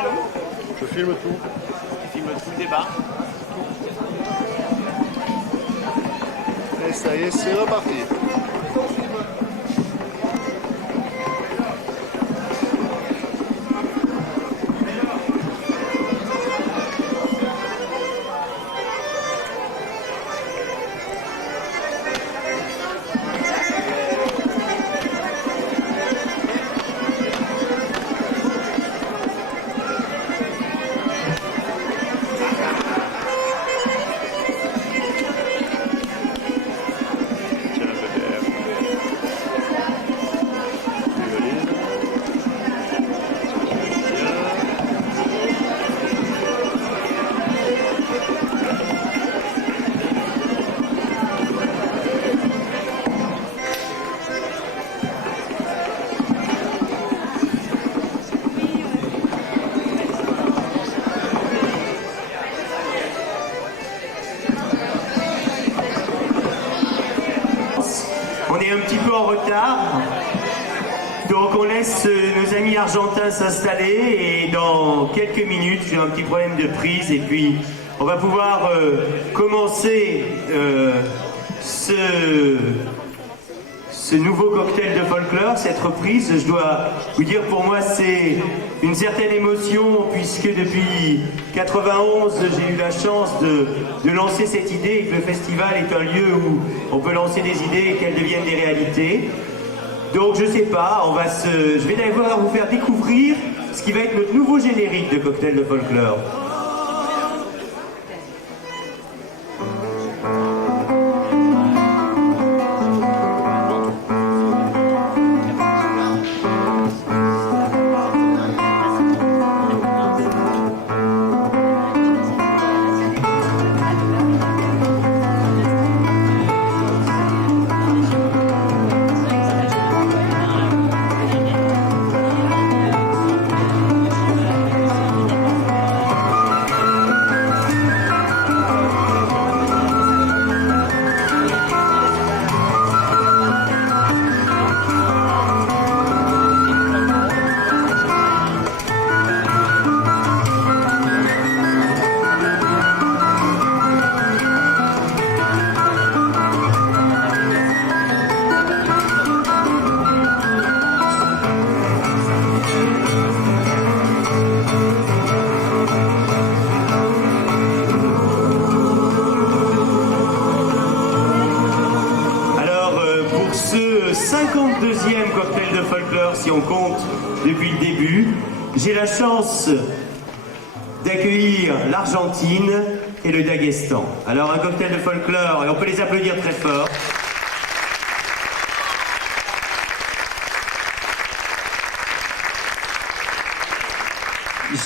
Je filme tout. Tu filmes tout le débat. Et ça y est, c'est reparti. On est un petit peu en retard, donc on laisse nos amis argentins s'installer et dans quelques minutes, j'ai un petit problème de prise et puis on va pouvoir commencer ce nouveau cocktail de folklore, cette reprise. Je dois vous dire, pour moi c'est une certaine émotion puisque depuis 91 j'ai eu la chance de lancer cette idée et que le festival est un lieu où on peut lancer des idées et qu'elles deviennent des réalités. Donc je sais pas, je vais d'abord vous faire découvrir ce qui va être notre nouveau générique de cocktail de folklore. Cocktail de folklore, si on compte depuis le début, j'ai la chance d'accueillir l'Argentine et le Daghestan. Alors un cocktail de folklore, et on peut les applaudir très fort.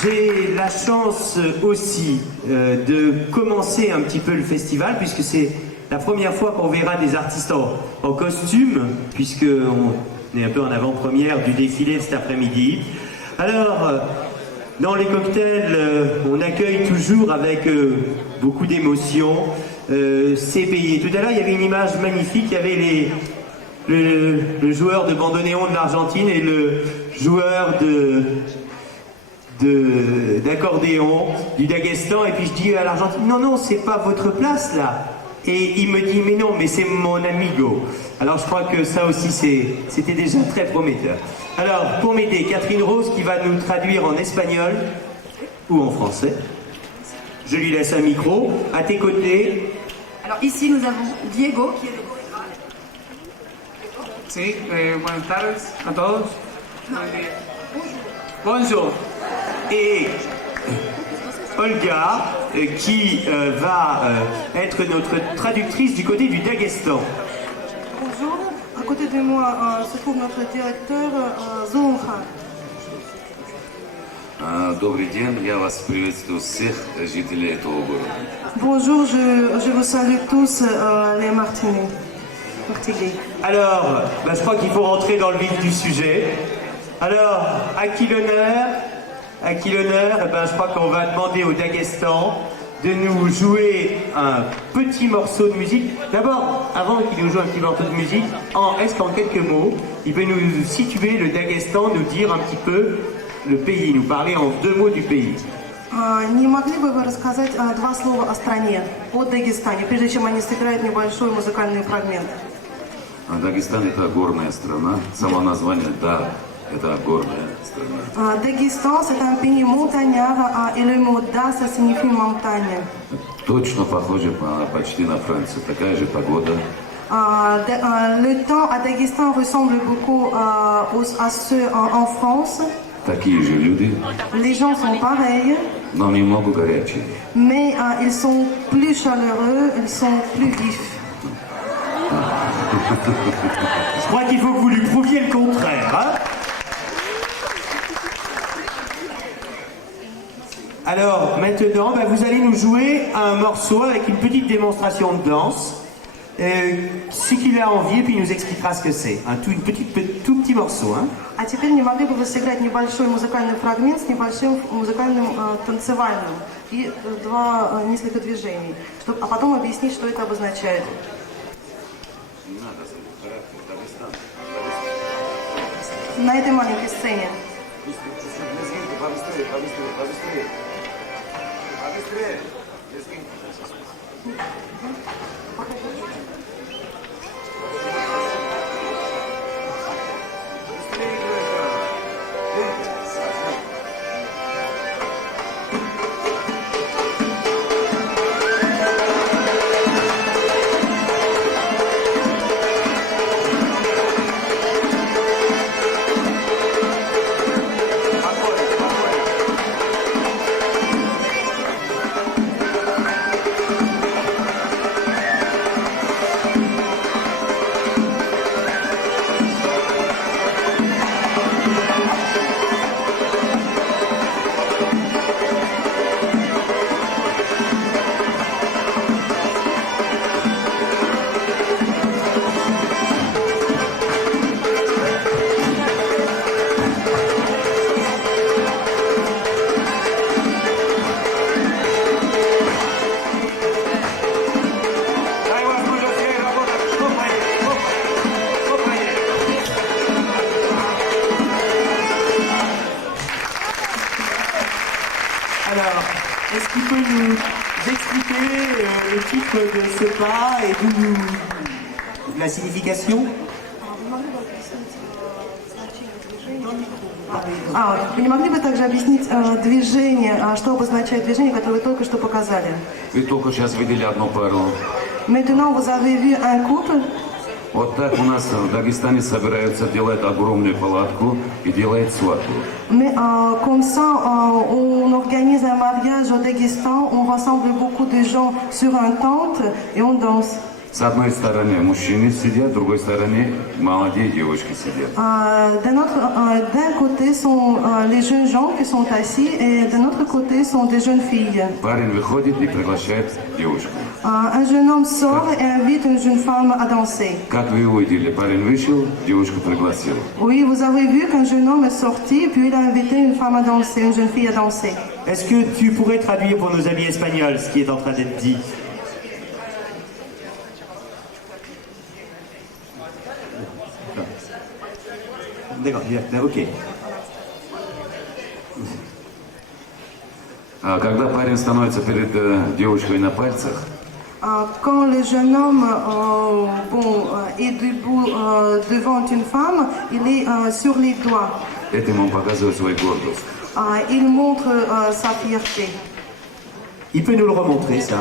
J'ai la chance aussi de commencer un petit peu le festival, puisque c'est la première fois qu'on verra des artistes en costume, puisqu'on est un peu en avant-première du défilé de cet après-midi. Alors, dans les cocktails, on accueille toujours avec beaucoup d'émotion ces pays. Tout à l'heure, il y avait une image magnifique, il y avait le joueur de bandoneon de l'Argentine et le joueur d'accordéon du Daghestan, et puis je dis à l'Argentine, non, c'est pas votre place là. Et il me dit, mais non, mais c'est mon amigo. Alors je crois que ça aussi c'était déjà très prometteur. Alors pour m'aider, Catherine Rose qui va nous traduire en espagnol ou en français. Je lui laisse un micro. À tes côtés. Alors ici nous avons Diego qui est le chorégraphe. Sí, buenas tardes a todos. Bonjour. Et Olga qui va être notre traductrice du côté du Daghestan. Bonjour, à côté de moi se trouve notre directeur Зоухан. Добрый день, я вас приветствую всех жителей этого города. Bonjour, je vous salue tous les Martinets. Alors, je crois qu'il faut rentrer dans le vif du sujet. Alors, à qui l'honneur? À qui l'honneur? Je crois qu'on va demander au Daghestan de nous jouer un petit morceau de musique. D'abord, avant qu'il nous joue un petit morceau de musique, est-ce qu'en quelques mots, il peut nous situer le Daghestan, nous dire un petit peu le pays, nous parler en 2 mots du pays. Не могли бы вы рассказать 2 слова о стране, о Дагестане, прежде чем они сыграют небольшой музыкальный фрагмент? Дагестан это горная страна. Само название, да, это горная страна. Дагестан, c'est un pays montagnard et le mot da, ça signifie montagne. Точно похоже почти на Францию. Такая же погода. Le temps à Daghestan ressemble beaucoup à ceux en France. Такие же люди, Les gens sont pareils, но немного горячие. mais ils sont plus chaleureux, ils sont plus vifs. Je crois qu'il faut que vous lui prouviez le contraire. Hein. Alors, maintenant, vous allez nous jouer un morceau avec une petite démonstration de danse. Ce qu'il a envie, et puis il nous expliquera ce que c'est. Tout petit morceau. Hein. А теперь не могли бы вы сыграть небольшой музыкальный фрагмент с небольшим музыкальным танцевальным и несколько движений, а потом объяснить, что это обозначает. На этой маленькой сцене. Alors, est-ce qu'il peut nous expliquer le titre de ce pas et la signification? Вы не могли бы также объяснить движение, что обозначает движение, которое вы только что показали? Вы только сейчас видели одну пару. Maintenant, vous avez vu un couple. Вот так у нас в Дагестане собираются, делают огромную палатку и делают свадьбу. Mais comme ça, on organise un mariage au Daghestan, on rassemble beaucoup de gens sur un tente et on danse. С одной стороны мужчины сидят, с другой стороны молодые девушки сидят. D'un côté sont les jeunes gens qui sont assis et d'un autre côté sont des jeunes filles. Парень выходит и приглашает девушку. Un jeune homme sort et invite une jeune femme à danser. Как вы увидели, парень вышел, девушку пригласил. Oui, vous avez vu qu'un jeune homme est sorti puis il a invité une femme à danser, une jeune fille à danser. Est-ce que tu pourrais traduire pour nos amis espagnols ce qui est en train d'être dit? D'accord, ok. Когда парень становится перед девушкой на пальцах, Quand le jeune homme est debout devant une femme, il est sur les doigts. этим он показывает свою гордость. Il montre sa fierté. Il peut nous le remontrer, ça?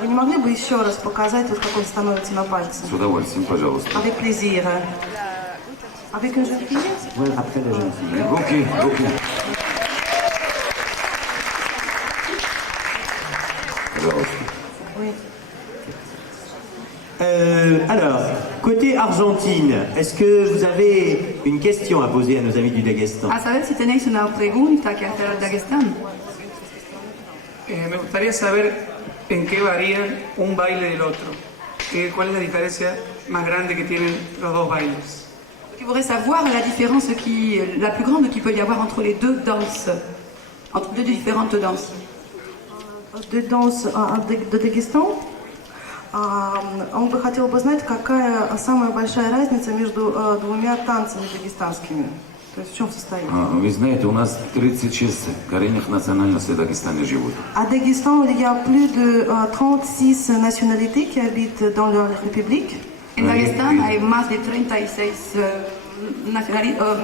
Вы не могли бы еще раз показать, вот как он становится на пальце? С удовольствием, пожалуйста. Avec plaisir. Avec une jeune fille? Oui, après la jeune fille. Руки, руки. Пожалуйста. Oui. Alors, côté Argentine, est-ce que vous avez une question à poser à nos amis du Daghestan? A saber si tenéis una pregunta que hacer al Daguestán. Me gustaría saber en qué varía un baile del otro. ¿Cuál es la diferencia más grande que tienen los dos bailes? Je voudrais savoir la différence la plus grande qu'il peut y avoir entre les deux danses, entre deux différentes danses. De danse de Дагестан. Он бы хотел бы знать, какая самая большая разница между двумя танцами дагестанскими. То То есть в чем состоит? Вы знаете, у нас 36 коренных национальностей в Дагестане живут. À Daghestan, il y a plus de 36 nationalités qui habitent dans la République. En Daguestán hay más de 36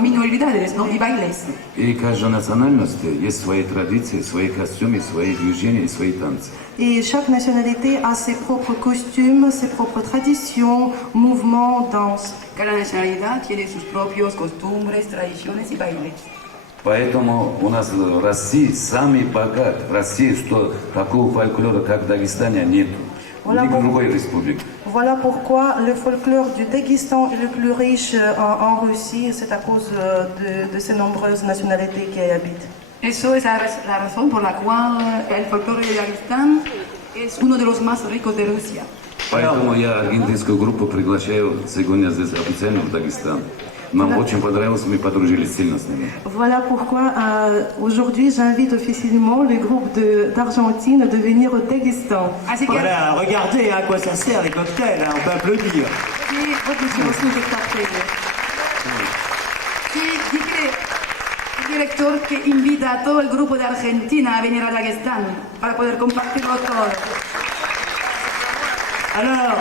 minoridades, ¿no? Y bailes. И каждой национальности есть свои традиции, свои костюмы, свои движения и свои танцы. Et chaque nationalité a ses propres costumes, ses propres traditions, mouvements, danses. Cada nacionalidad tiene sus propios costumbres, tradiciones y bailes. Поэтому у нас в России самый богат. В России что такого фольклора, как в Дагестане, нет. Voilà Ни в pour- другой республике. Voilà pourquoi le folklore du Daghestan est le plus riche en Russie, c'est à cause de ces nombreuses nationalités qui y habitent. Eso es la razón por la cual el folclore de Dagestán es uno de los más ricos de Rusia. Поэтому я аргентинскую группу приглашаю сегодня здесь официально в Дагестан. Нам очень понравилось, мы подружились сильно с ними. Voilà pourquoi aujourd'hui j'invite officiellement le groupe d'Argentine de venir au Daghestan. Así que Voilà, regardez à quoi ça sert les cocktails, hein, on peut applaudir. sí, вот почему слушать коктейли. Sí, dije el director que invita a todo el grupo de Argentina a venir a Dagestán para poder compartirlo todo. Alors,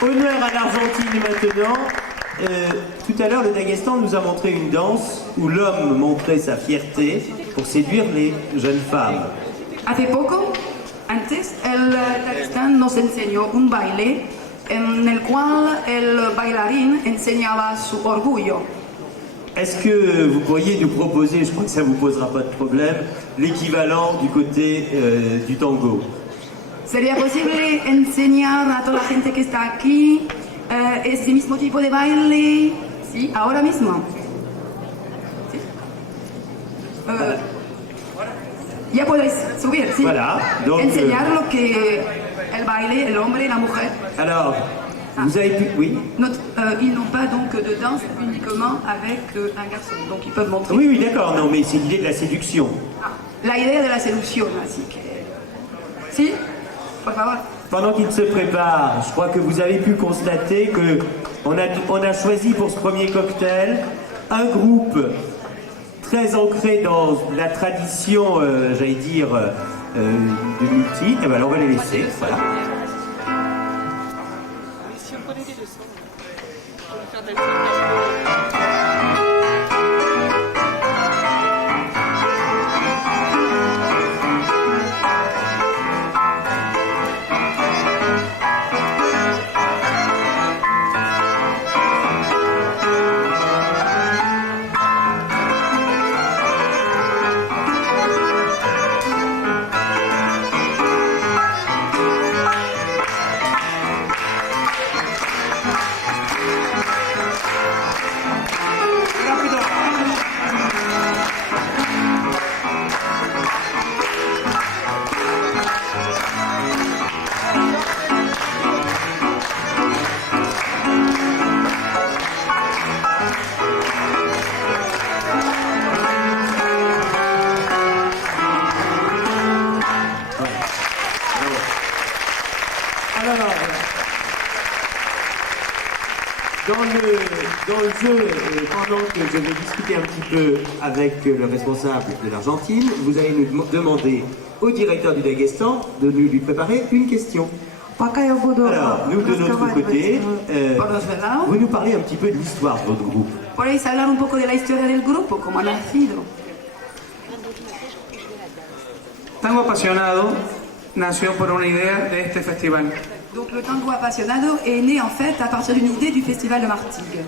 honneur à l'Argentine maintenant. Tout à l'heure, le Daghestan nous a montré une danse où l'homme montrait sa fierté pour séduire les jeunes femmes. Hace poco, antes, el Dagestán nos enseñó un baile en el cual el bailarín enseñaba su orgullo. Est-ce que vous pourriez nous proposer, je crois que ça ne vous posera pas de problème, l'équivalent du côté du tango? ¿Sería posible enseñar a toda la gente que está aquí ese mismo tipo de baile? Sí, ahora mismo. ¿Sí? Ya podéis subir, sí. Voilà, donc, Enseñar lo que el baile, el hombre et la mujer. Alors, vous avez pu... Oui. Ils n'ont pas donc de danse uniquement avec un garçon, donc ils peuvent montrer. Oui, d'accord, non, mais c'est l'idée de la séduction. La idea de la seducción, así que. ¿Sí? Por favor. Pendant qu'il se prépare, je crois que vous avez pu constater que on a choisi pour ce premier cocktail un groupe très ancré dans la tradition, j'allais dire, de multi. Eh ben, alors on va les laisser, voilà. Si on prenait des leçons, pour faire de la Dans le jeu, pendant que je vais discuter un petit peu avec le responsable de l'Argentine, vous allez nous demander au directeur du Daghestan de lui préparer une question. Пока я буду Alors, nous de notre côté, Por nuestro lado, vous nous parlez un petit peu de l'histoire de votre groupe. podéis hablar un poco de la historia del grupo, cómo ha nacido. Tango Apasionado nació por una idea de este festival. Donc le tango apasionado est né en fait à partir d'une idée du festival de Martigues.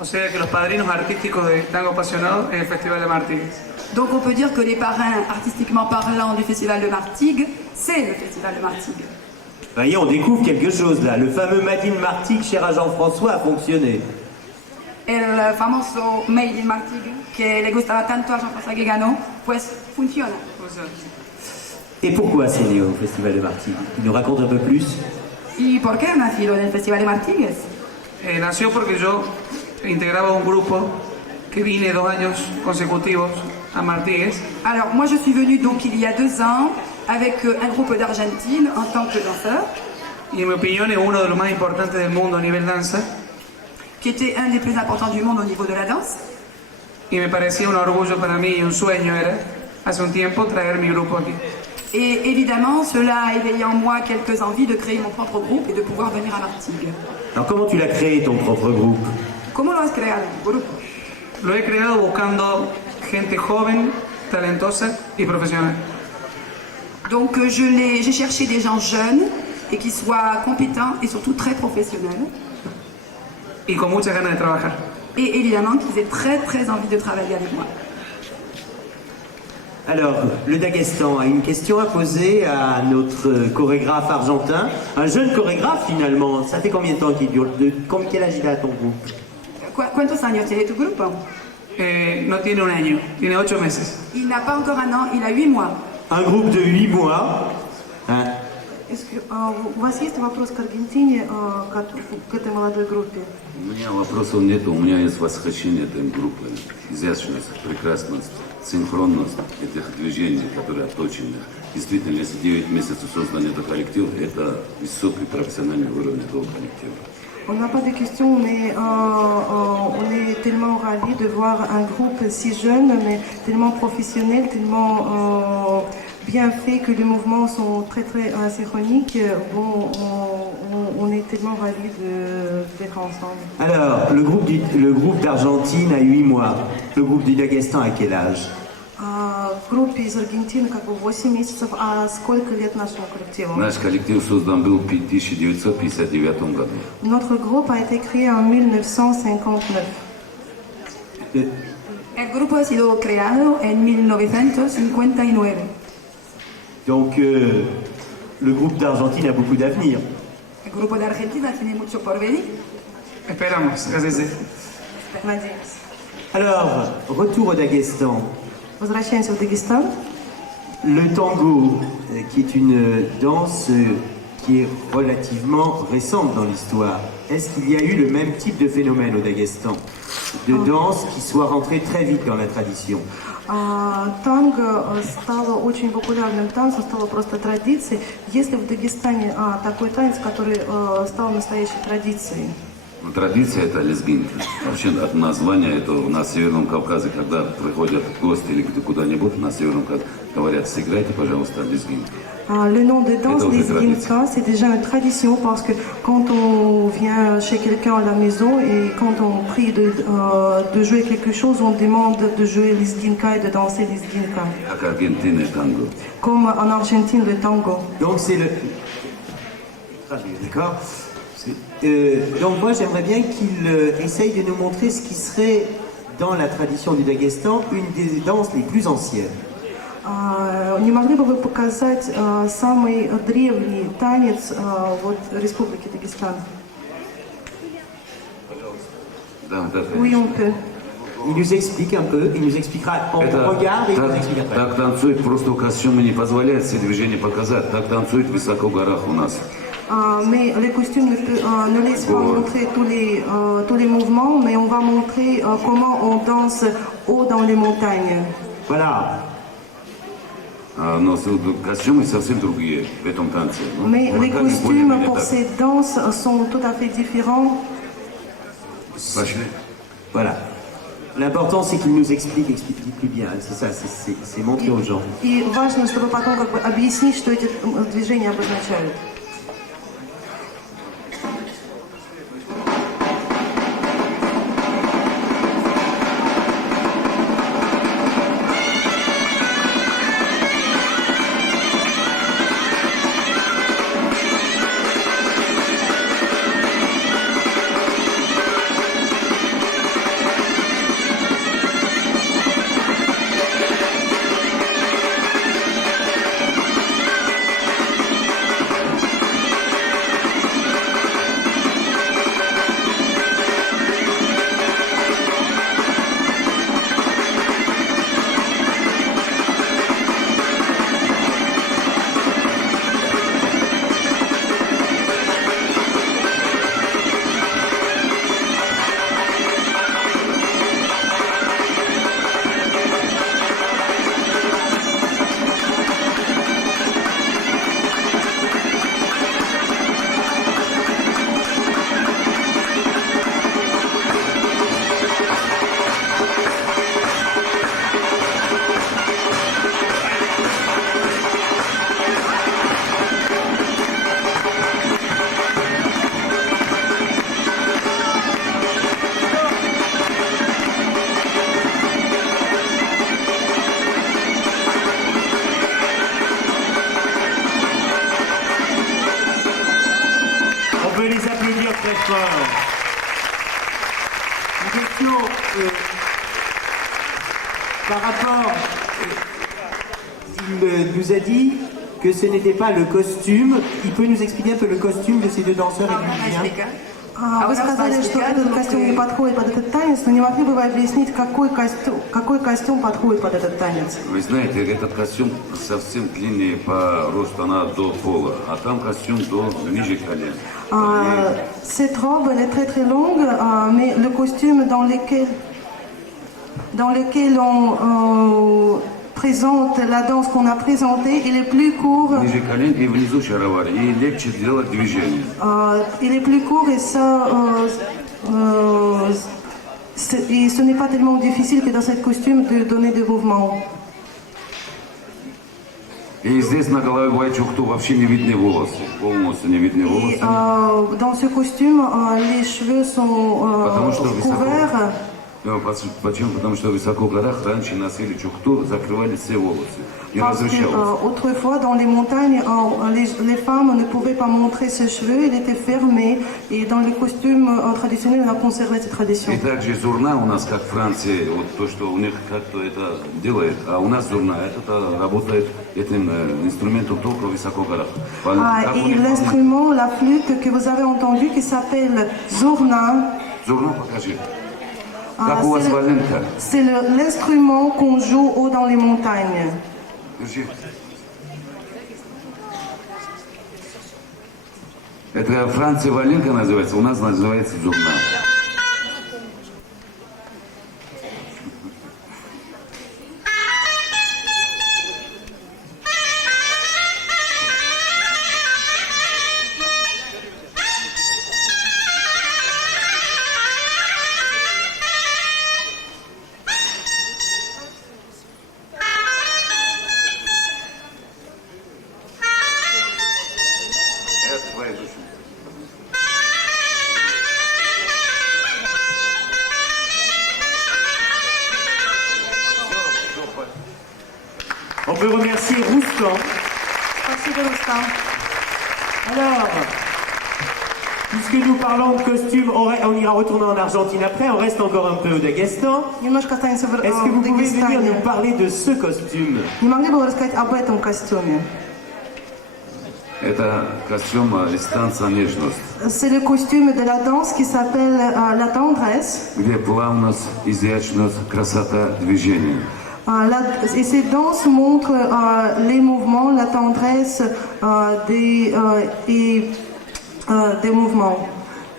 O sea que los padrinos artísticos de Tango Apasionado es el Festival de Martigues. Donc on peut dire que les parrains artistiquement parlant du festival de Martigues, c'est le festival de Martigues. Vous voyez, on découvre quelque chose là. Le fameux Made in Martigues, cher à Jean-François, a fonctionné. El famoso Made in Martigues, que le gustaba tanto a Jean-François Guéganot, pues funciona. O sea, Et pourquoi c'est né au Festival de Martigues? Il nous raconte un peu plus. ¿Y por qué ha nacido en el festival de Martigues? nació porque yo integraba un grupo que vine 2 años consecutivos a Martigues. Alors moi je suis venue donc il y a 2 ans avec un groupe d'Argentine en tant que danseur, Y en mi opinión es uno de los más importantes del mundo a nivel danza. qui était un des plus importants du monde au niveau de la danse. y me parecía un orgullo para mí y un sueño era, hace un tiempo, traer mi grupo aquí. Et évidemment, cela a éveillé en moi quelques envies de créer mon propre groupe et de pouvoir venir à Martigues. Alors comment tu l'as créé ton propre groupe? ¿Cómo lo has creado, tu grupo? Lo he creado buscando gente joven, talentosa y profesional. Donc j'ai cherché des gens jeunes et qui soient compétents et surtout très professionnels. Y con muchas ganas de trabajar. Et évidemment qu'ils aient très très envie de travailler avec moi. Alors, le Daghestan a une question à poser à notre chorégraphe argentin, un jeune chorégraphe finalement. Ça fait combien de temps qu'il dure? Quel âge il a ton groupe? ¿Cuántos años tiene tu grupo? No tiene un año, tiene 8 meses. Il n'a pas encore un an, il a 8 mois. Un groupe de 8 mois. Hein? У вас есть вопрос к Аргентине, к этой молодой группе? У меня вопросов нет, у меня есть восхищение этой группы, изящность, прекрасность, синхронность этих движений, которые отточены. Действительно, если 9 месяцев создан этот коллектив, это высокий профессиональный уровень этого коллектива. On n'a pas de questions, mais on est tellement ravis de voir un groupe si jeune, mais tellement professionnel, tellement bien fait, que les mouvements sont très très synchroniques. Bon, on est tellement ravis d'être ensemble. Alors, le groupe d'Argentine a 8 mois. Le groupe du Daghestan a quel âge? В группе из Аргентины как бы 8 месяцев, а сколько лет нашему коллективу? Наш коллектив создан был в 1959 году. Notre groupe a été créé en 1959. El grupo ha sido creado en 1959. Donc, le groupe d'Argentine a beaucoup d'avenir. El grupo de Argentina tiene mucho por venir. Esperamos, gracias. Надеемся. Alors, retour au Daghestan. Возвращаемся в Дагестан. Le tango, qui est une danse qui est relativement récente dans l'histoire, est-ce qu'il y a eu le même type de phénomène au Daghestan? De danse qui soit rentrée très vite dans la tradition? Танго стало очень популярным танцем, стало просто традицией. Есть ли в Дагестане такой танец, который стал настоящей традицией? Традиция – это лезгинка. Вообще от названия это у нас в Северном Кавказе, когда приходят гости или куда-нибудь на Северном Кавказе, говорят, сыграйте, пожалуйста, лезгинку. Le nom de danse lezginka, c'est déjà une tradition parce que quand on vient chez quelqu'un à la maison et quand on prie de jouer quelque chose, on demande de jouer lezginka et de danser lezginka. Как Аргентина и танго. Comme en Argentine, le tango. Donc c'est le... D'accord. Donc moi j'aimerais bien qu'il essaye de nous montrer ce qui serait dans la tradition du Daghestan une des danses les plus anciennes. Не могли бы вы показать самый древний танец вот, Республики Дагестан? Oui, on peut. Il nous explique un peu, il nous expliquera, on regarde et il nous explique après. Так танцует, просто костюмы не позволяют все движения показать. Так танцует высоко в горах у нас. Mais les costumes ne laissent pas montrer tous les mouvements, mais on va montrer comment on danse haut dans les montagnes. Voilà. Но костюмы совсем другие в этом танце. Mais les costumes pour ces danses sont tout à fait différents. Пошли. Voilà. L'important c'est qu'il nous explique plus bien. C'est ça, c'est montrer aux gens. И важно, чтобы потом как бы объяснить, что эти движения обозначают. par rapport, il nous a dit que ce n'était pas le costume. Il peut nous expliquer un peu le costume de ces deux danseurs égyptiens? Вы сказали, что этот костюм не подходит под этот танец, но не могли бы вы объяснить, какой костюм подходит под этот танец? Вы знаете, этот костюм совсем длиннее по росту, она до пола, а там костюм до ниже колен. Cette robe, elle est très très longue, mais le costume dans lequel on présente la danse qu'on a présentée, il est plus court. Ниже колен и внизу шаровар, и легче делать движение. Il est plus court et ça, et ce n'est pas tellement difficile que dans ce costume de donner des mouvements. И здесь на голове бывает чухту, вообще не видны волосы, полностью не видны волосы. Dans ce costume, les cheveux sont couverts. Почему? Потому что в высоких горах раньше носили чухту, закрывали все волосы. Не Parce que, разрешалось. autrefois, dans les montagnes, les femmes ne pouvaient pas montrer ses cheveux, il était fermé. Et dans les costumes traditionnels, on a conservé cette tradition. И также зурна у нас, как в Франции, вот то, что у них как-то это делает, а у нас зурна, это работает этим инструментом только в высоких горах. Et l'instrument, la flûte que vous avez entendu, qui s'appelle zourna, Зурна покажи. Как у вас валенка? c'est l'instrument qu'on joue haut dans les montagnes. Держи. Это в Франции валенка называется, у нас называется зурна. Это твоя душа. On peut remercier Roustan. Спасибо, Рустам. Alors, puisque nous parlons de costumes, on ira retourner en Argentine après, on reste encore un peu au Daghestan. Немножко останется в Est-ce que vous pouvez venir Дагестане. nous parler de ce costume? Не могли бы вы рассказать об этом костюме? Это костюм из танца «Нежность», C'est le costume de la danse qui s'appelle la tendresse. где плавность, изящность, красота движения. Et ces danses montrent les mouvements, la tendresse des mouvements.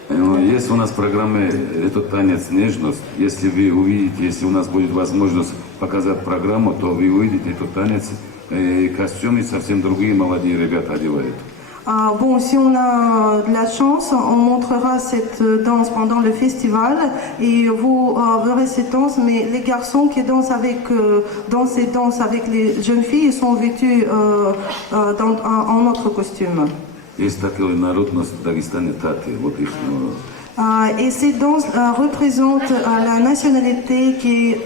Есть у нас в программе этот танец «Нежность». Если вы увидите, если у нас будет возможность показать программу, то вы увидите этот танец. И костюмы совсем другие молодые ребята одевают. Bon, si on a de la chance, on montrera cette danse pendant le festival et vous verrez cette danse, mais les garçons qui dansent dans ces danses avec les jeunes filles, ils sont vêtus en notre costume. Есть такая народность в Дагестане таты, вот их. Et ces danses représentent la nationalité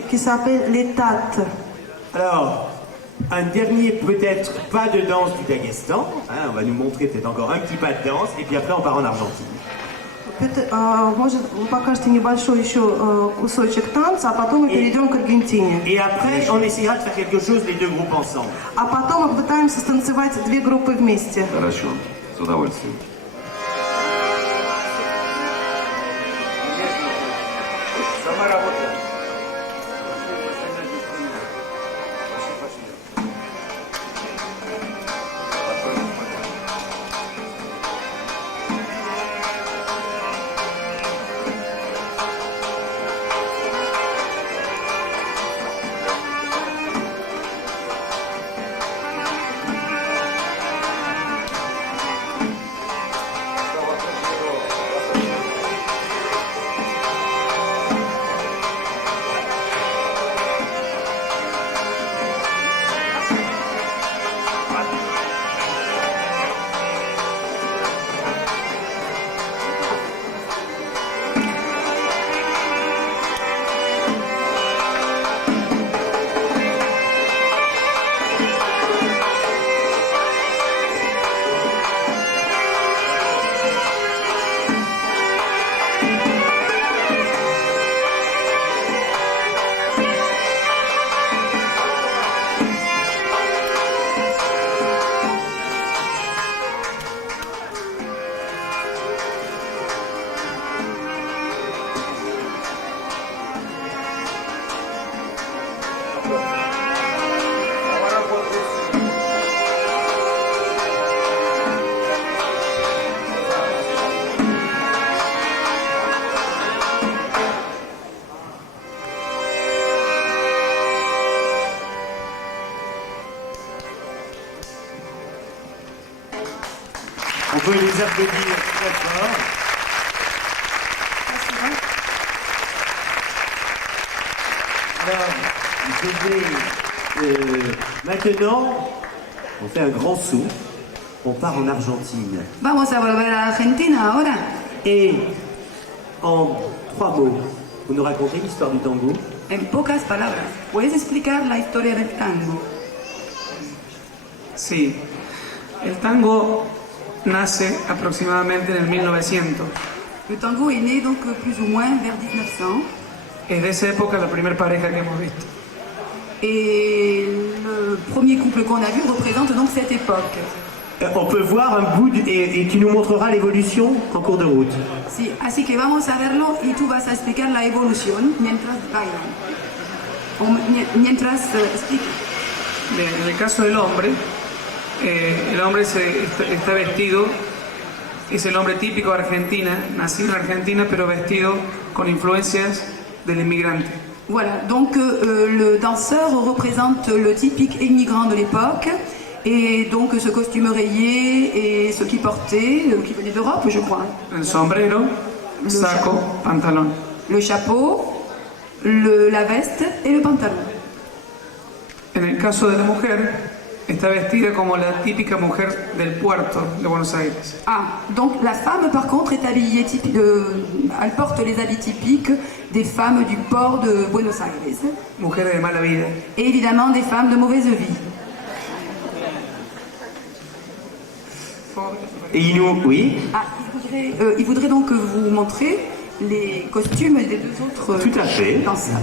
qui s'appelle les Tats. Alors, un dernier peut-être pas de danse du Daghestan. On va nous montrer peut-être encore un petit pas de danse et puis après on part en Argentine. Может, вы покажете небольшой еще кусочек танца, а потом мы перейдем к Аргентине. Et après, on essaiera de faire quelque chose les deux groupes ensemble. А потом мы попытаемся станцевать две группы вместе. Хорошо, с удовольствием. Сама работа. On peut les applaudir très fort. Alors, je vais, maintenant, on fait un grand saut. On part en Argentine. Vamos a volver a Argentina ahora. Et en 3 mots, vous nous racontez l'histoire du tango. En pocas palabras, ¿puedes explicar la historia del tango? Sí, el tango nace aproximadamente en el 1900. Le tango est né donc plus ou moins vers 1900. Es de esa época la primera pareja que hemos visto. Et le premier couple qu'on a vu représente donc cette époque. On peut voir un bout et tu nous montreras l'évolution en cours de route. Sí, así que vamos a verlo y tú vas a explicar la evolución mientras bailan. Mientras explica. Bien, en el caso del hombre, el hombre está vestido, es el hombre típico de Argentina, nacido en Argentina, pero vestido con influencias del inmigrante. Voilà, donc le danseur représente le typique immigrant de l'époque. Et donc ce costume rayé et ce qu'il portait, qui venait d'Europe, je crois. El sombrero, saco, pantalón. Le chapeau, la veste et le pantalon. En el caso de la mujer, está vestida como la típica mujer del puerto de Buenos Aires. Ah, donc la femme par contre est habillée elle porte les habits typiques des femmes du port de Buenos Aires. Mujeres de mala vida. Et évidemment des femmes de mauvaise vie. Et oui. Ah, il voudrait donc vous montrer les costumes des deux autres Tout à fait. danseurs.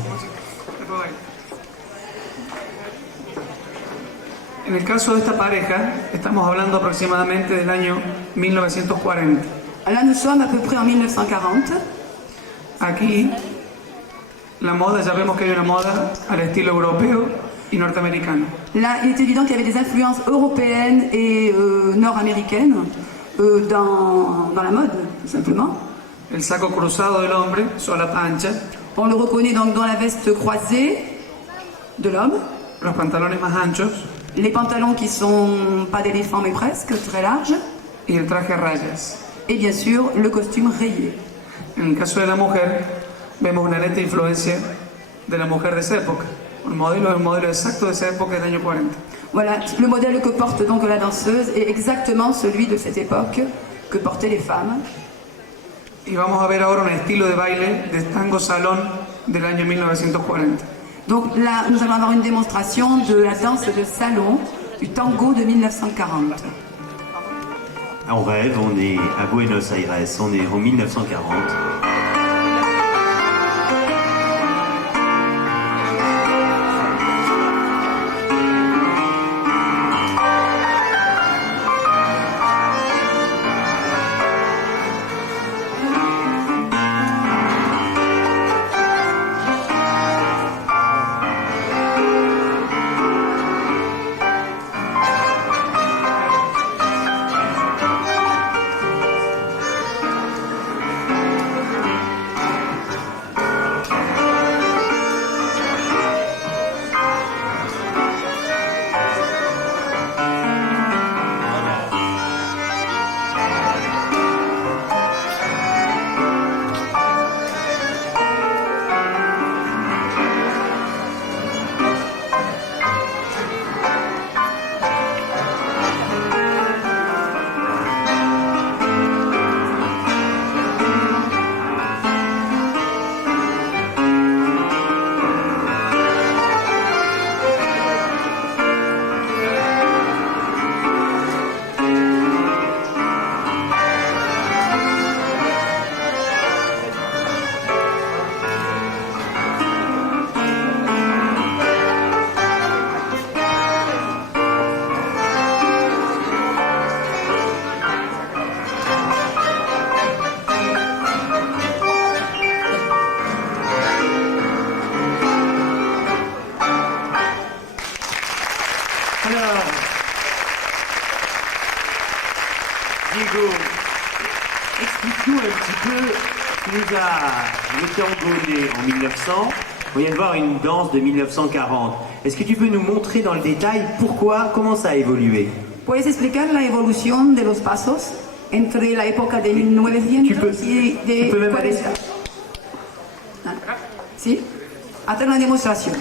En el caso de esta pareja, estamos hablando aproximadamente del año 1940. Là, nous sommes à peu près en 1940. Aquí, la moda, ya vemos que hay una moda al estilo europeo y norteamericano. Là, il est évident qu'il y avait des influences européennes et nord-américaines dans la mode, tout simplement. El saco cruzado del hombre, solapa ancha, On le reconnaît donc dans la veste croisée de l'homme, los pantalones más anchos les pantalons qui sont pas d'éléphant mais presque, très larges, y el traje a rayas. et bien sûr le costume rayé. En el caso de la mujer, vemos una neta influencia de la mujer de esa época. Un modelo exacto de esa época del año 40. Voilà, le modèle que porte donc la danseuse est exactement celui de cette époque que portaient les femmes. Y vamos a ver ahora un estilo de baile de tango salón del año 1940. Donc là, nous allons avoir une démonstration de la danse de salon, du tango de 1940. On rêve, on est à Buenos Aires, on est en 1940. Diego, explique-nous un petit peu, tu nous as le tango né en 1900, on vient de voir une danse de 1940. Est-ce que tu peux nous montrer dans le détail pourquoi, comment ça a évolué? ¿Puedes explicar la evolución de los pasos entre la época de 1900 y de tu peux même aller. 40? Ah, ¿Sí? Hacer una demostración.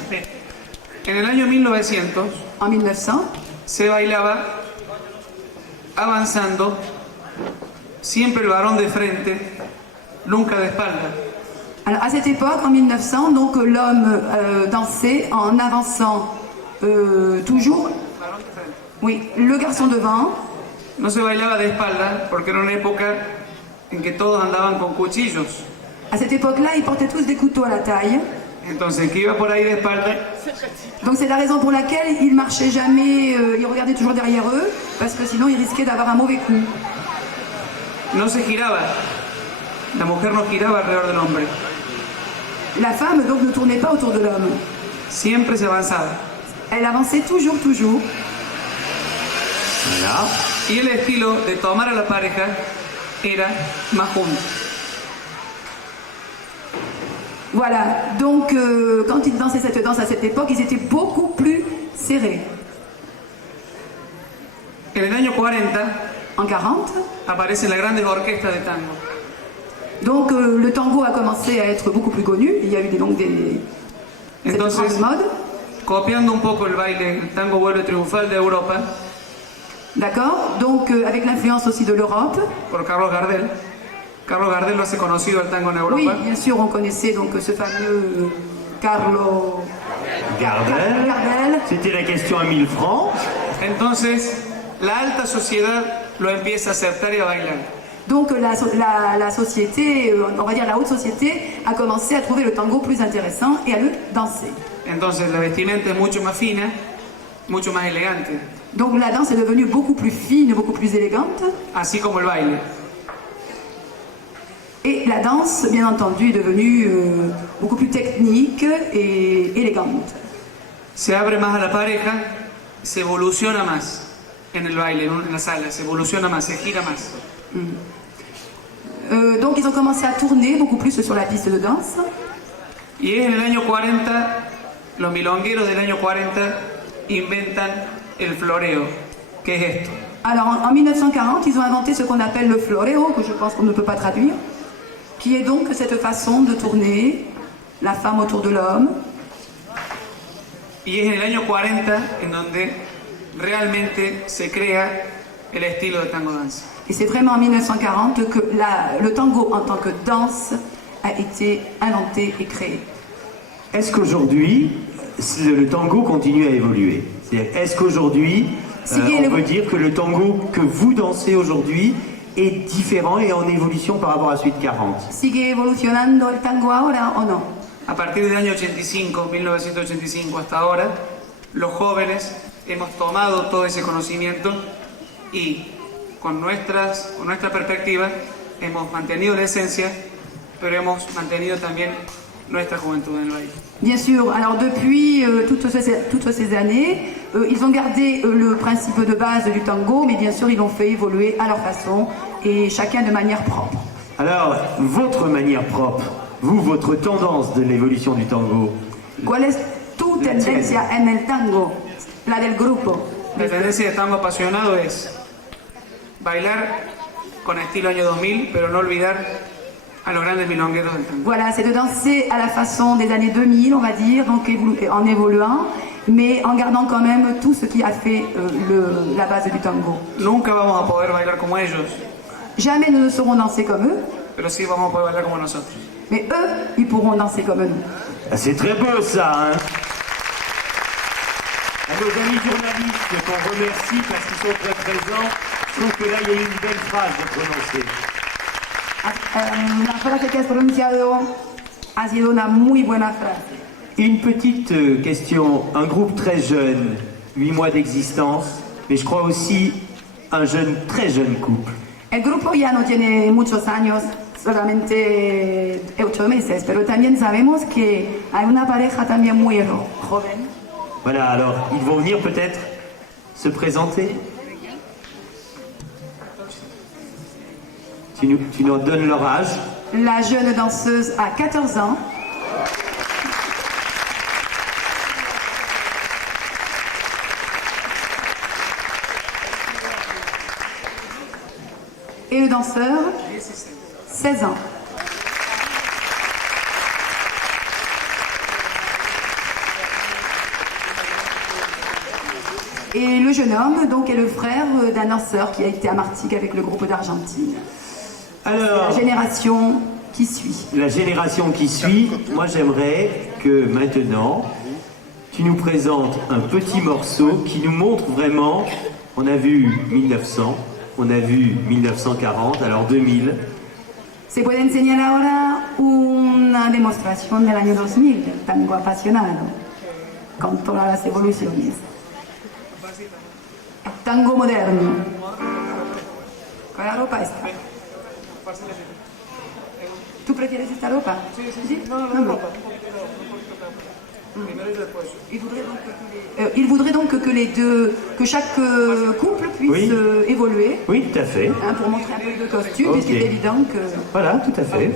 En el año 1900 En 1900, se bailaba avanzando, siempre el varón de frente, nunca de espalda. alors à cette époque, en 1900, donc l'homme dansait en avançant toujours. Oui, le garçon devant. No se bailaba de espalda porque era una época en que todos andaban con cuchillos. À cette époque-là, ils portaient tous des couteaux à la taille. Entonces el que iba por ahí de espalda Donc c'est la raison pour laquelle ils marchaient jamais, ils regardaient toujours derrière eux, parce que sinon ils risquaient d'avoir un mauvais coup. no se giraba. La mujer no giraba alrededor del hombre. La femme donc ne tournait pas autour de l'homme. Siempre se avanzaba. Elle avançait toujours. Voilà. Y el estilo de tomar a la pareja era más junto. Voilà, donc quand ils dansaient cette danse à cette époque, ils étaient beaucoup plus serrés. En el año 40 En 40, aparecen las grandes orquestas de tango. donc le tango a commencé à être beaucoup plus connu. Il y a eu cette grande Entonces, mode. copiando un poco el baile, el tango vuelve triunfal de Europa, D'accord. Donc avec l'influence aussi de l'Europe. por Carlos Gardel. Carlos Gardel lo hace conocido el tango en Oui, Europa. bien sûr, on connaissait donc ce fameux Carlo Gardel. C'était la question à 1000 francs. Entonces, la alta sociedad lo empieza a aceptar y a bailar. Donc la société, on va dire la haute société, a commencé à trouver le tango plus intéressant et à le danser. Entonces, la vestimenta es mucho más fina, mucho más elegante, Donc la danse est devenue beaucoup plus fine, beaucoup plus élégante. así como el baile. Et la danse, bien entendu, est devenue beaucoup plus technique et élégante. Se abre más a la pareja, se evoluciona más en el baile, en la sala, se evoluciona más, se gira más. Donc ils ont commencé à tourner beaucoup plus sur la piste de danse. Y es en el año 40, los milongueros del año 40 inventan el floreo, que es esto. Alors en 1940, ils ont inventé ce qu'on appelle le floreo, que je pense qu'on ne peut pas traduire, qui est donc cette façon de tourner la femme autour de l'homme. Y es en el año 40 en donde realmente se crea el estilo de tango dance. Et c'est vraiment en 1940 que le tango en tant que danse a été inventé et créé. Est-ce qu'aujourd'hui, le tango continue à évoluer? C'est-à-dire, est-ce qu'aujourd'hui, on peut dire que le tango que vous dansez aujourd'hui est différent et en évolution par rapport à celui de 40? ¿Sigue evolucionando el tango ahora o no? A partir del año 85, 1985 hasta ahora, los jóvenes hemos tomado todo ese conocimiento y con nuestra perspectiva hemos mantenido la esencia, pero hemos mantenido también nuestra juventud en el baile. Bien sûr, alors depuis toutes ces années, ils ont gardé le principe de base du tango, mais bien sûr ils l'ont fait évoluer à leur façon et chacun de manière propre. Alors, votre manière propre, vous, votre tendance de l'évolution du tango? ¿Cuál es tu tendencia en el tango? La del grupo. La tendencia de tango apasionado es bailar con estilo año 2000, pero no olvidar a los grandes milongueros del tango. Voilà, c'est de danser à la façon des années 2000, on va dire, donc en évoluant, mais en gardant quand même tout ce qui a fait la base du tango. Nunca vamos a poder bailar como ellos, Jamais nous ne saurons danser comme eux, pero sí vamos a poder bailar como nosotros. mais eux, ils pourront danser comme nous. C'est très beau ça, hein? À nos amis journalistes qu'on remercie parce qu'ils sont très présents, je trouve que là il y a une belle phrase de prononcer. La frase que has pronunciado ha sido una muy buena frase. Une petite question, un groupe très jeune, 8 mois d'existence, mais je crois aussi un très jeune couple. El grupo ya no tiene muchos años, solamente 8 meses, pero también sabemos que hay una pareja también muy joven. Voilà, alors ils vont venir peut-être se présenter. tu nous donnes leur âge. La jeune danseuse a 14 ans. Et le danseur, 16 ans. Et le jeune homme, donc, est le frère d'un danseur qui a été à Martigues avec le groupe d'Argentine. Alors, La génération qui suit. la génération qui suit, moi j'aimerais que maintenant, tu nous présentes un petit morceau qui nous montre vraiment, on a vu 1900, on a vu 1940, alors 2000. Se puede enseñar ahora una demostración del año 2000, el tango apasionado, con todas las evoluciones. El tango moderno. Con la ropa esta. ¿Tú prefieres esta ropa? Sí. No, ropa. Il voudrait donc que les deux, que chaque couple puisse Oui. évoluer, Oui, tout à fait. hein, pour montrer un peu de costume, Ok. puisqu'il est évident que... Voilà, tout à fait.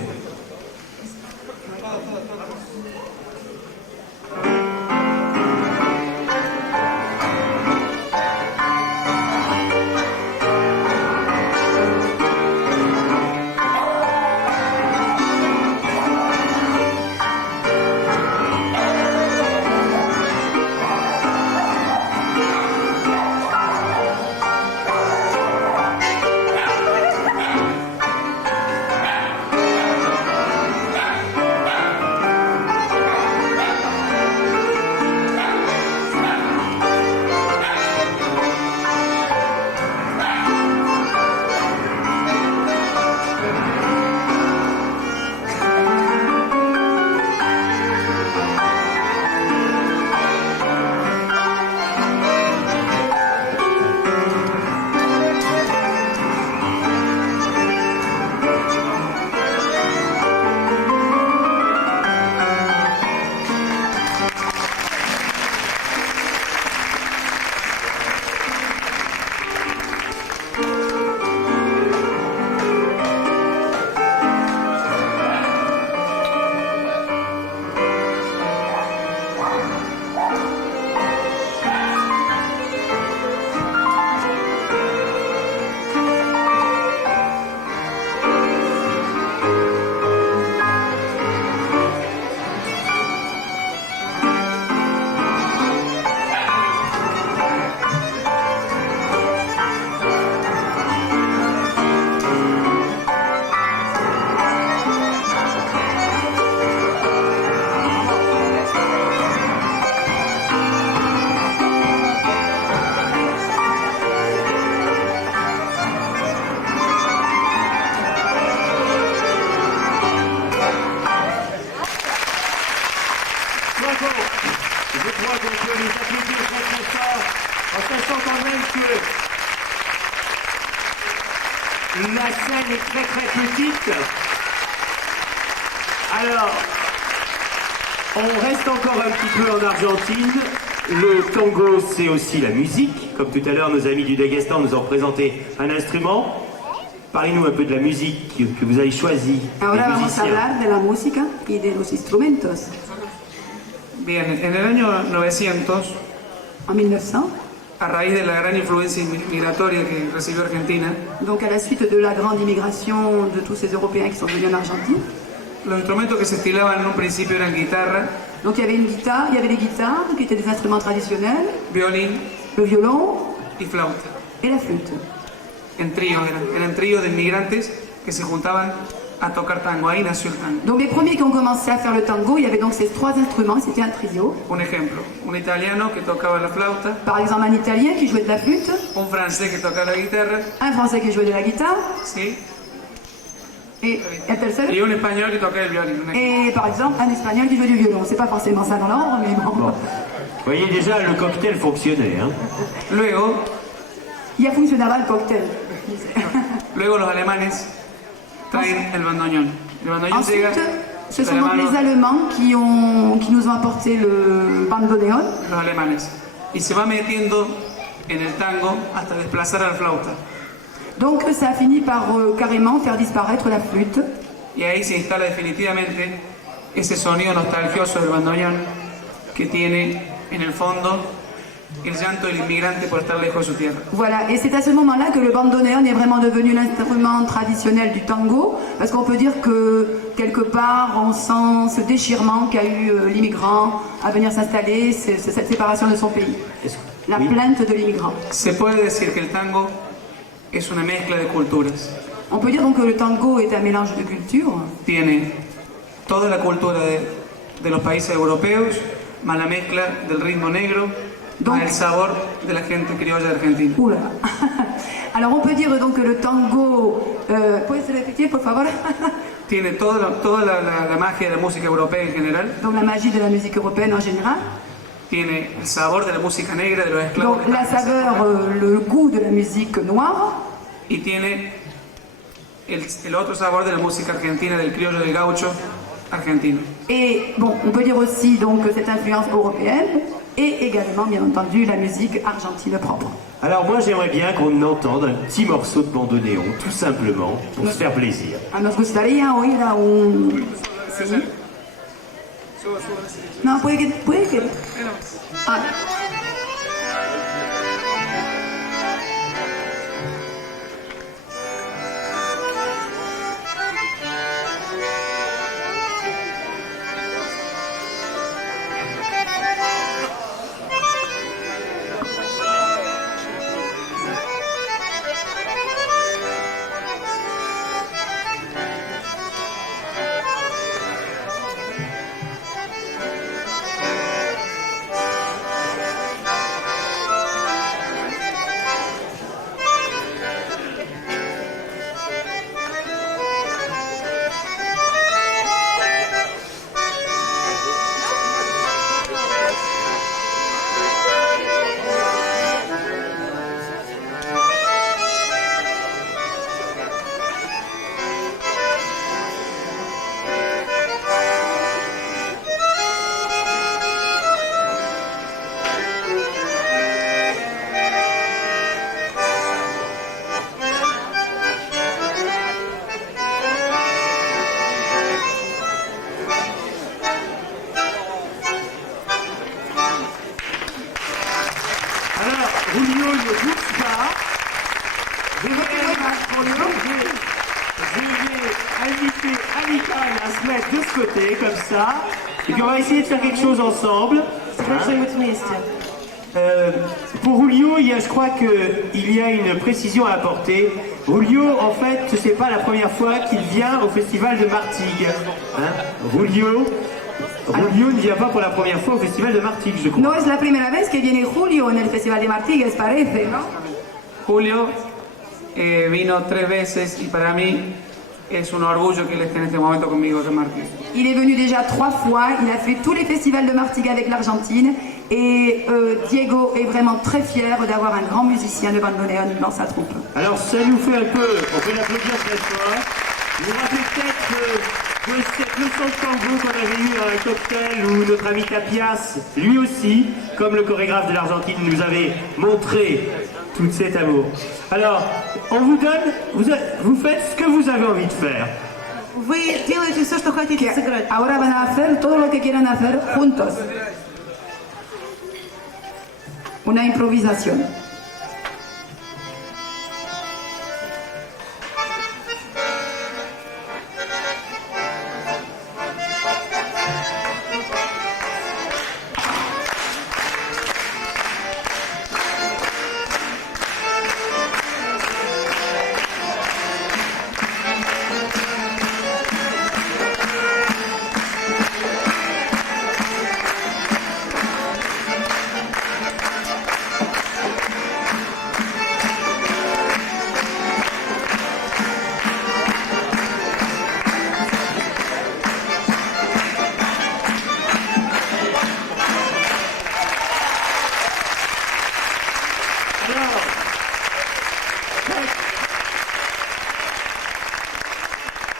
Je crois qu'on peut les applaudir très très fort, en sachant quand même que la scène est très très petite. Alors, on reste encore un petit peu en Argentine. Le tango, c'est aussi la musique. Comme tout à l'heure, nos amis du Daghestan nous ont présenté un instrument. Parlez-nous un peu de la musique que vous avez choisie. Ahora les vamos a musiciens. hablar de la música y de los instrumentos. Bien, en el año 900, En 1900, a raíz de la gran influencia migratoria que recibió Argentina, donc à la suite de la grande immigration de tous ces Européens qui sont venus en Argentine, los instrumentos que se estilaban en un principio eran guitarra, donc il y avait une guitare, il y avait les guitares qui étaient des instruments traditionnels, violín le violon y flauta. et la flûte. En tríos, eran tríos de inmigrantes que se juntaban a tocar tango. Ahí nació el tango. Donc les premiers qui ont commencé à faire le tango, il y avait donc ces trois instruments, c'était un trio. Un ejemplo, un italiano que tocaba la flauta, Par exemple un Italien qui jouait de la flûte, un francés que tocaba la guitarra, un Français qui jouait de la guitare, ¿sí? et un tercero. Y un español que tocaba el violín. un ejemplo. Et par exemple un Espagnol qui jouait du violon. C'est pas forcément ça dans l'ordre, mais bon. Bon. Vous voyez déjà, le cocktail fonctionnait. Hein. Luego, Ya funcionaba el cóctel. luego los alemanes traen el bandoneón. El bandoneón llega Ensuite, ce de sont la donc mano les Allemands qui nous ont apporté le bandoneon. los alemanes y se va metiendo en el tango hasta desplazar a la flauta. Donc ça a fini par carrément faire disparaître la flûte. Y ahí se instala definitivamente ese sonido nostalgioso del bandoneón que tiene en el fondo el llanto del inmigrante por estar lejos de su tierra. Voilà, et c'est à ce moment-là que le bandoneón est vraiment devenu l'instrument traditionnel du tango, parce qu'on peut dire que quelque part on sent ce déchirement qu'a eu l'immigrant à venir s'installer, cette séparation de son pays, la plainte de l'immigrant. Se puede decir que el tango es una mezcla de culturas. On peut dire donc que le tango est un mélange de cultures. Tiene toda la cultura de los países europeos, más la mezcla del ritmo negro, más el sabor de la gente criolla de Argentina. Oula. Alors on peut dire donc que le tango, ¿puedes repetir por favor? Tiene toda la magia de la música europea en general. Donc la magie de la musique européenne en général. Tiene el sabor de la música negra de los esclavos. Donc la saveur, le goût de la musique noire. Y tiene el otro sabor de la música argentina, del criollo, del gaucho argentino. Et bon, on peut dire aussi donc cette influence européenne et également bien entendu la musique argentine propre. Alors moi j'aimerais bien qu'on entende un petit morceau de bandoneon, tout simplement, pour se faire plaisir. Nos gustaría oír a un... ¿Sí? No, puede que... Ah. Comme ça, et puis on va essayer de faire quelque chose ensemble. Pour Julio, je crois qu'il y a une précision à apporter. Julio, en fait, c'est pas la première fois qu'il vient au festival de Martigues. Julio ne vient pas pour la première fois au festival de Martigues, je crois. No es la primera vez que viene Julio en el festival de Martigues, parece, ¿no? Julio vino 3 veces y para mí es un orgullo que él esté en este momento conmigo en Martigues. Il est venu déjà 3 fois, il a fait tous les festivals de Martigues avec l'Argentine et Diego est vraiment très fier d'avoir un grand musicien de bandoneón dans sa troupe. Alors ça nous fait un peu, on peut l'applaudir très fort. Vous vous rappelez peut-être cette leçon de tango qu'on avait eu dans un cocktail où notre ami Tapias, lui aussi, comme le chorégraphe de l'Argentine, nous avait montré tout cet amour. Alors, on vous donne, vous faites ce que vous avez envie de faire. Вы делаете все, что хотите сыграть. Ahora van a hacer todo lo que quieran hacer juntos. Una improvisación.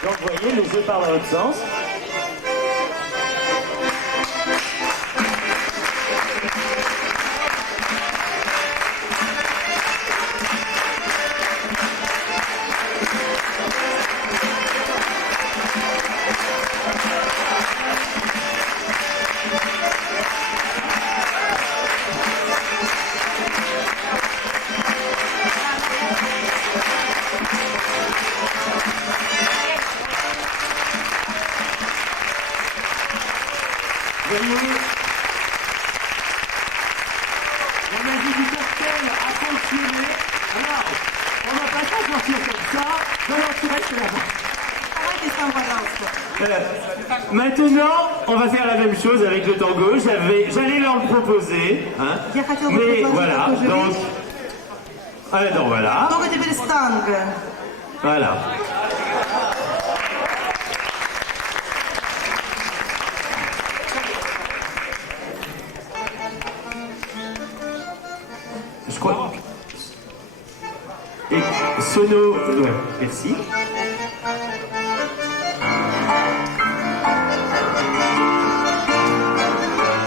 Donc vous voyez, le jeu part dans l'autre sens. continuer. Alors, on va pas s'en sortir comme ça. Non, non, tu restes là-bas. Maintenant, on va faire la même chose avec le tango. J'allais leur le proposer, hein. Mais voilà, donc voilà. Много теперь станго. Voilà. Je crois. Et sono. Ouais, merci.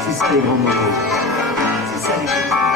C'est ça les grands mots. C'est ça les grands mots.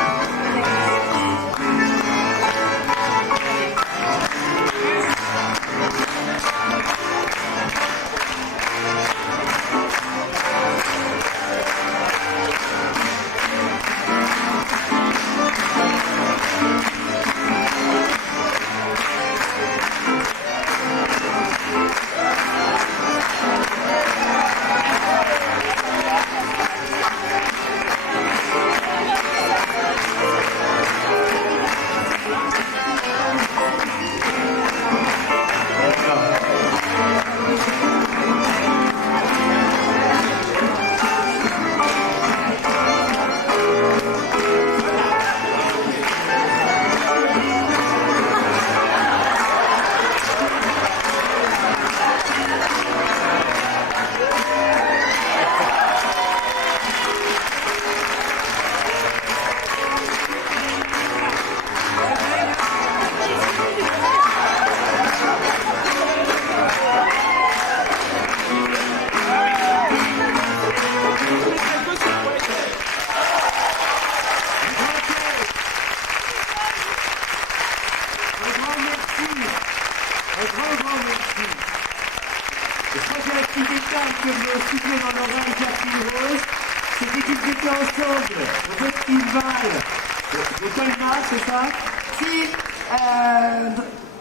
Sí,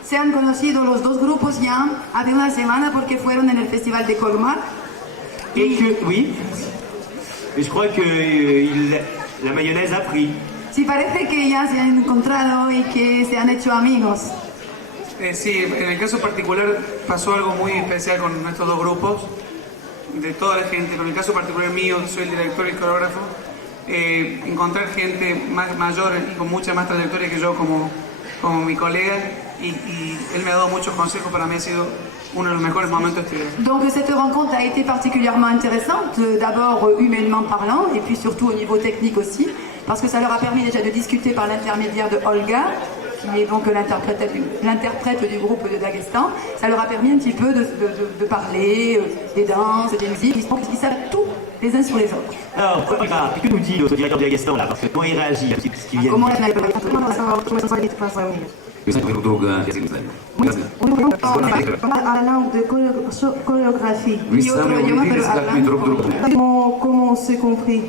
se han conocido los dos grupos ya hace una semana porque fueron en el Festival de Colmar. Et que, oui, et je crois que la mayonnaise a pris. Sí, parece que ya se han encontrado y que se han hecho amigos. Sí, en el caso particular pasó algo muy especial con estos dos grupos, de toda la gente. Con el caso particular mío, soy el director y el coreógrafo, encontrar gente más mayor y con mucha más trayectoria que yo como mi colega, y él me ha dado muchos consejos. Para mí ha sido uno de los mejores momentos de este viaje. Donc cette rencontre a été particulièrement intéressante, d'abord humainement parlant et puis surtout au niveau technique aussi, parce que ça leur a permis déjà de discuter par l'intermédiaire de Olga, qui est donc l'interprète du groupe de Daghestan. Ça leur a permis un petit peu de parler des danses, des musiques, ils savent tout les uns sur les autres. Alors, que nous dit notre directeur de Daghestan là? Parce que comment il réagit à ce qui vient Comment de dire? Вы знаете друг друга, я не знаю. À la langue de chorégraphie. Вы сами убедились, как мы друг другу. Comment on s'est compris.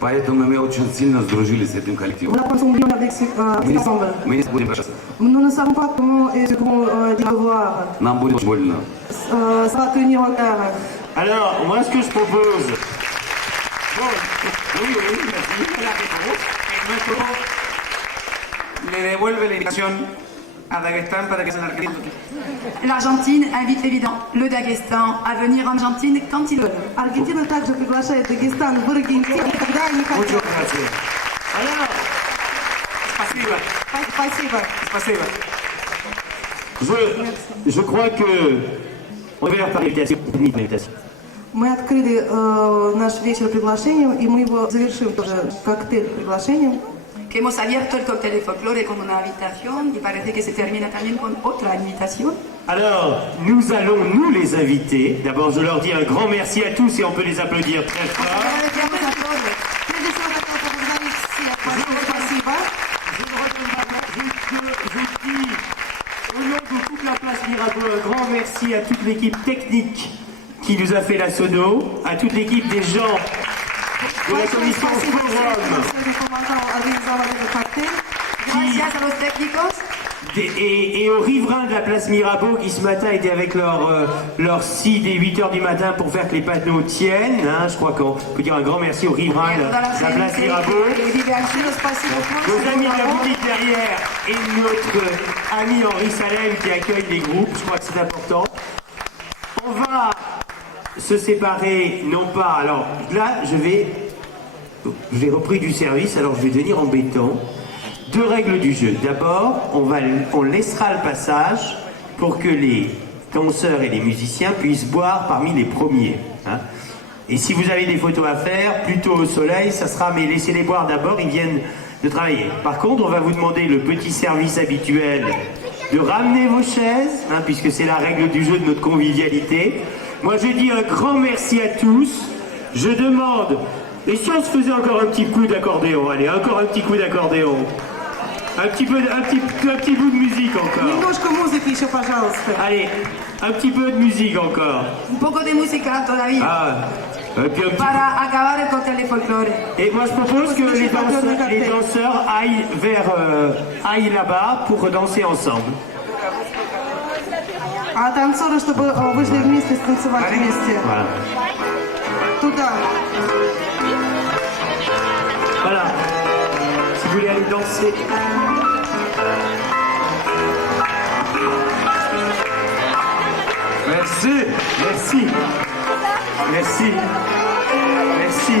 Поэтому мы очень сильно сдружились с этим коллективом. On a passé bien avec cet ensemble. Мы не будем прощаться. Nous ne savons pas comment ils vont dire au revoir. Нам будет очень больно. Ça va tenir au cœur. Alors, moi, ce que je propose. Bon, oui, merci, la réponse. Y nuestro le devuelve la invitación a Daghestan para que se Argentina. L'Argentine invite évidemment le Daghestan à venir en Argentine quand ils veulent. Аргентина также приглашает Дагестан в Аргентину, когда они Muchas хотят. gracias. Alors, Спасибо. Спасибо. Спасибо. je crois que. On va faire par l'invitation. Мы открыли наш вечер приглашением, и мы его завершим тоже коктейль приглашением. Que hemos abierto el cóctel de folclore con una invitación y parece que se termina también con otra invitación. Alors, nous allons nous les inviter. D'abord, je leur dis un grand merci à tous et on peut les applaudir très fort. Agradecemos a todos. Прежде всего, хотел поблагодарить всех. Спасибо. Je dis au nom de toute la place Mirabeau un grand merci à toute l'équipe technique qui nous a fait la sono, à toute l'équipe des gens de la commission Спасибо всем, Forum кто сегодня помогал организовать этот коктейль. Gracias a los técnicos Et aux riverains de la place Mirabeau qui ce matin étaient avec leur scie dès 8h du matin pour faire que les panneaux tiennent. Hein, je crois qu'on peut dire un grand merci aux riverains de la place Mirabeau. Nos amis de la boutique derrière et notre ami Henri Salem qui accueille les groupes, je crois que c'est important. On va se séparer, non pas... Alors là, j'ai repris du service, alors je vais devenir embêtant. 2 règles du jeu. D'abord, on laissera le passage pour que les danseurs et les musiciens puissent boire parmi les premiers. Hein. Et si vous avez des photos à faire, plutôt au soleil, ça sera, mais laissez-les boire d'abord, ils viennent de travailler. Par contre, on va vous demander le petit service habituel de ramener vos chaises, hein, puisque c'est la règle du jeu de notre convivialité. Moi, je dis un grand merci à tous. Je demande, et si on se faisait encore un petit coup d'accordéon, allez, encore un petit coup d'accordéon. Un petit bout de musique encore. Немножко музыки еще, пожалуйста. Allez, un petit peu de musique encore. Un poco de música todavía. Ah, et puis un petit Para acabar el cóctel de folclore. Et moi je propose que les danseurs aillent là-bas pour danser ensemble. А танцоры, чтобы вышли вместе, станцевать вместе. Voilà. Туда. Voilà. Si vous voulez aller danser. Merci, merci, merci, merci.